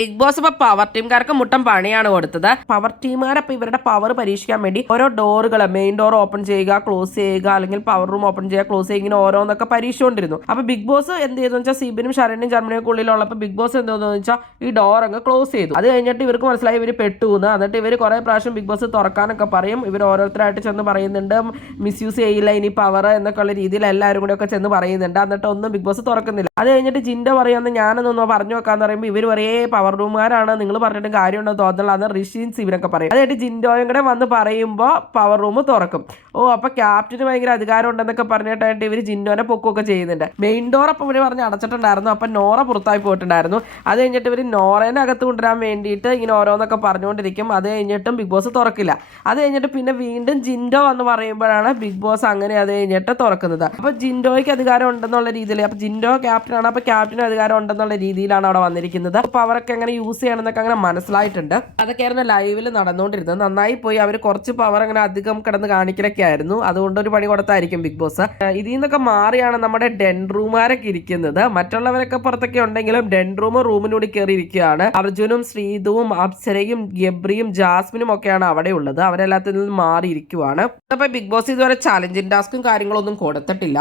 Big boss ഇപ്പൊ power ടീംകാർക്ക് Muttom പണിയാണ് കൊടുത്തത്. പവർ ടീമുകാരപ്പൊ ഇവരുടെ പവർ പരീക്ഷിക്കാൻ വേണ്ടി ഓരോ ഡോറുകൾ, മെയിൻ ഡോർ ഓപ്പൺ ചെയ്യുക, ക്ലോസ് ചെയ്യുക, അല്ലെങ്കിൽ പവർ റൂം ഓപ്പൺ ചെയ്യുക, ക്ലോസ് ചെയ്യുക, ഇങ്ങനെ ഓരോന്നൊക്കെ പരീക്ഷിച്ചുകൊണ്ടിരുന്നു. അപ്പൊ ബിഗ് ബോസ് എന്ത് ചെയ്തു വെച്ചാൽ സിബിനും ശരണ്യും ജർമ്മനിയൊക്കെ ഉള്ളിലുള്ളപ്പോൾ ബിഗ് ബോസ് എന്തോന്ന് വെച്ചാൽ ഈ ഡോർ അങ്ങ് ക്ലോസ് ചെയ്തു. അത് കഴിഞ്ഞിട്ട് ഇവർക്ക് മനസ്സിലായി ഇവർ പെട്ടുന്ന്. എന്നിട്ട് ഇവർ കുറെ പ്രാവശ്യം ബിഗ് ബോസ് തുറക്കാനൊക്കെ പറയും. ഇവർ ഓരോരുത്തരായിട്ട് ചെന്ന് പറയുന്നുണ്ട് മിസ്യൂസ് ചെയ്യില്ല ഇനി പവർ എന്നൊക്കെ ഉള്ള രീതിയിൽ എല്ലാവരും കൂടെ ഒക്കെ ചെന്ന് പറയുന്നുണ്ട്. എന്നിട്ട് ഒന്നും ബിഗ് ബോസ് തുറക്കുന്നില്ല. അത് കഴിഞ്ഞിട്ട് ജിൻഡോ പറയുന്നത് ഞാനൊന്നും പറഞ്ഞു വെക്കാന്ന് പറയുമ്പോൾ ഇവർ ഒരേ പവർ റൂമുകാരാണ്, നിങ്ങൾ പറഞ്ഞിട്ട് കാര്യമുണ്ടോ തോന്നുന്നില്ല, അന്ന് ഋഷീൻ സിബിനൊക്കെ പറയും. അതായിട്ട് ജിൻഡോയും കൂടെ വന്ന് പറയുമ്പോൾ പവർ റൂം തുറക്കും. അപ്പൊ ക്യാപ്റ്റന് ഭയങ്കര അധികാരം ഉണ്ടെന്നൊക്കെ പറഞ്ഞിട്ടായിട്ട് ഇവർ ജിൻഡോനെ പൊക്കുകയൊക്കെ ചെയ്യുന്നുണ്ട്. മെയിൻ ഡോർ അപ്പം ഇവർ പറഞ്ഞ് അടച്ചിട്ടുണ്ടായിരുന്നു. അപ്പൊ നോറ പുറത്തായി പോയിട്ടുണ്ടായിരുന്നു. അത് കഴിഞ്ഞിട്ട് ഇവർ നോറേനെ അകത്ത് കൊണ്ടുവരാൻ വേണ്ടിയിട്ട് ഇങ്ങനെ ഓരോന്നൊക്കെ പറഞ്ഞുകൊണ്ടിരിക്കും. അത് കഴിഞ്ഞിട്ടും ബിഗ് ബോസ് തുറക്കില്ല. അത് കഴിഞ്ഞിട്ട് പിന്നെ വീണ്ടും ജിൻഡോ എന്ന് പറയുമ്പോഴാണ് ബിഗ് ബോസ് അങ്ങനെ അത് കഴിഞ്ഞിട്ട് തുറക്കുന്നത്. അപ്പൊ ജിൻഡോയ്ക്ക് അധികാരം ഉണ്ടെന്നുള്ള രീതിയിൽ, അപ്പൊ ജിൻഡോ ക്യാപ്റ്റനാണ്, അപ്പൊ ക്യാപ്റ്റന് അധികാരം ഉണ്ടെന്നുള്ള രീതിയിലാണ് അവിടെ വന്നിരിക്കുന്നത്. അപ്പൊ അവരൊക്കെ എങ്ങനെ യൂസ് ചെയ്യണമെന്നൊക്കെ അങ്ങനെ മനസ്സിലായിട്ടുണ്ട്. അതൊക്കെയായിരുന്നു ലൈവിൽ നടന്നുകൊണ്ടിരുന്നത്. നന്നായി പോയി. അവർ കുറച്ച് പവർ അങ്ങനെ അധികം കിടന്ന് കാണിക്കലൊക്കെ ആയിരുന്നു. അതുകൊണ്ട് ഒരു പണി കൊടുത്തായിരിക്കും ബിഗ് ബോസ്. ഇതിൽ നിന്നൊക്കെ മാറിയാണ് നമ്മുടെ ഡെൻ റൂമാരൊക്കെ ഇരിക്കുന്നത്. മറ്റുള്ളവരൊക്കെ പുറത്തൊക്കെ ഉണ്ടെങ്കിലും ഡെൻ റൂമിനോട് കയറി ഇരിക്കുകയാണ്. അർജുനും ശ്രീതുവും അപ്സരയും ഗബ്രിയും ജാസ്മിനും ഒക്കെയാണ് അവിടെ ഉള്ളത്. അവരെല്ലാത്തിൽ നിന്നും മാറിയിരിക്കുവാണ്. അപ്പൊ ബിഗ് ബോസ് ഇതുവരെ ചാലഞ്ചിങ് ടാസ്കും കാര്യങ്ങളൊന്നും കൊടുത്തിട്ടില്ല.